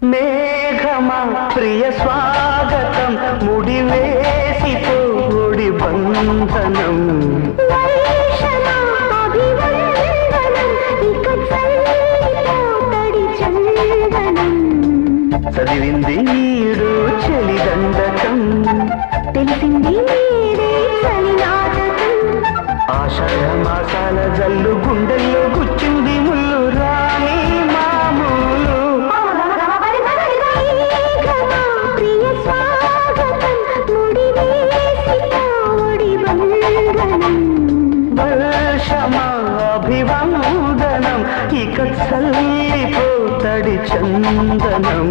మేఘమా ప్రియ స్వాగతం ముడివేసితో ఒడి బంధనం చదివింది ఈడు చెలిదండకం తెలిసింది చలి నాటకం ఆషాఢ మాసాల జల్లు గుండెల్లో గుచ్చింది ముళ్ళు రాణి మామూలు ప్రియ స్వాగతం ముడివేసితో ఒడి బంధనం వర్షమా అభివందనం ఇక చల్లిపోతడి చందనం